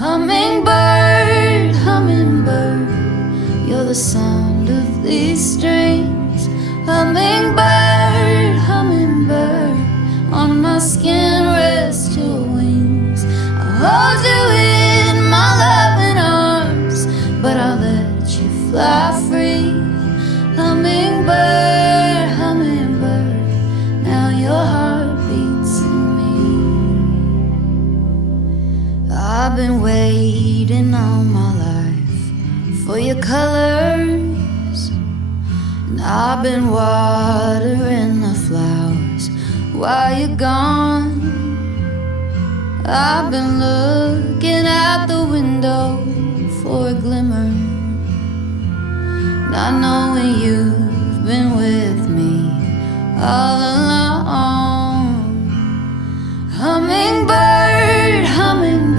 Hummingbird, hummingbird, you're the sound of these strings. Hummingbird, hummingbird, on my skin rest your wings. I'll hold you in my loving arms, but I'll let you fly free. Hummingbird, hummingbird, now your heart beats in me. I've been waiting all my life for your colors, and I've been watering the flowers while you're gone. I've been looking out the window for a glimmer, not knowing you've been with me all